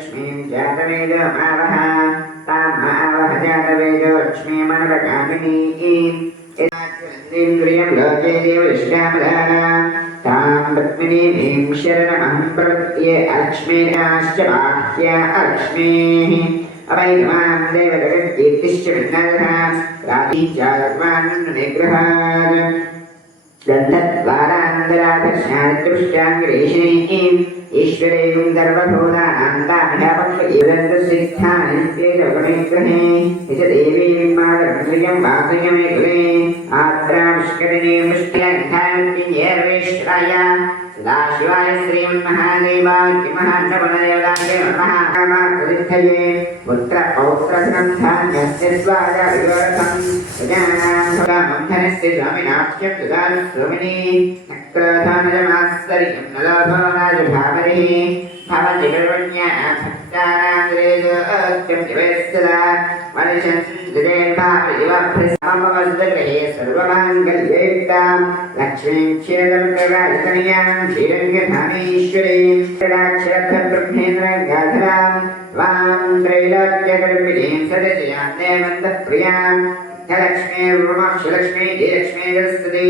लक्ष्मीं जातवेदमावह तामावह जातवेदलक्ष्मीमनरकामिनीं इन्द्रियं लोके देवदृष्टामदानां तां पद्मिनीं शरणमहं प्रपद्ये अलक्ष्मीनाश्च बाह्या अलक्ष्मीः अवैधमां देवजगत्कीर्तिश्च विघ्नः राती चार्वाणनिग्रहात् गन्धद्वारान्दराधर्षादृष्टाङ्गरेशनीं ईश्वरें गर्वभूतानान्तामिहपक्षिद्धानित्येकमेग्रहे निज देवीं मातर्मृगं वासयमेकुले आद्रामुष्करिणीं वृष्ट्यान्धान्तिन्येर्वेश्वराय सदाशिवाय श्रीमन्महादेवाय महाकामात्रिस्थये पुत्र पौत्रसन्धान्यस्य स्वागाविवर्धं प्रजानां सदामन्थनस्य स्वामिनाख्यं ददानुस्वामिनी नक्रधानजमास्तरियं नलभो राजभावरिः भवति गर्वण्या भक्तानां रेजोऽत्यं दिवस्तदा वरिशन्देभावरिवभ्रममवस्तगृहे सर्वमाङ्गल्ययुक्तां लक्ष्मीं क्षीरदमकराजतनयां श्रीरङ्गधामेश्वरीं कटाक्षरब्रह्मेन्द्रगाधरां वां त्रैलोक्यगर्भिणीं सदजयां देवन्तप्रियां लक्ष्मीर्वमक्षलक्ष्मी जयलक्ष्मीरस्तुति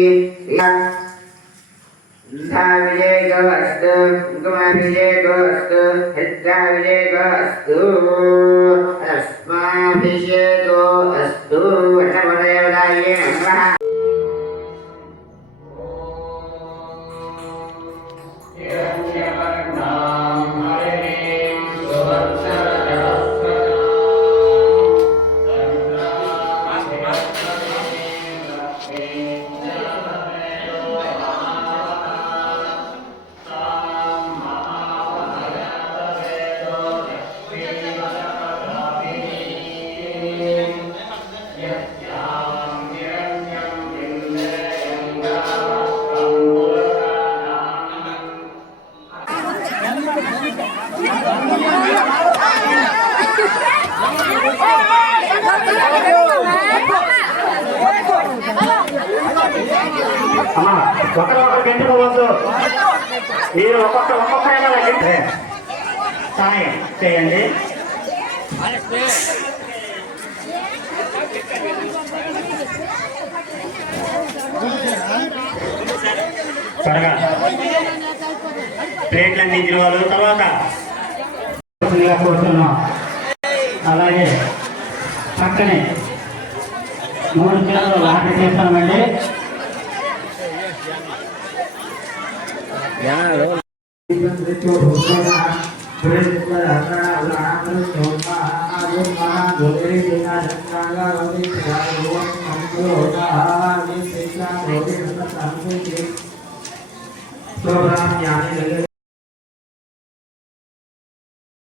विजयगोऽस्तु कुमारविजयगोऽस्तु हित्राविजयगोऽस्तु अस्माभिषेकोऽस्तु अन्नपूर्णदेवतायै नमः। ఒకరికి ఎంచుకోవద్దు, మీరు ఒక్కొక్కరైనా దగ్గర సహాయం చేయండి. త్వరగా ప్లేట్లు అందించిన వాళ్ళు తర్వాత కూర్చున్నాం. అలాగే పక్కనే 3 కిలోలు లాంటి చేస్తామండి.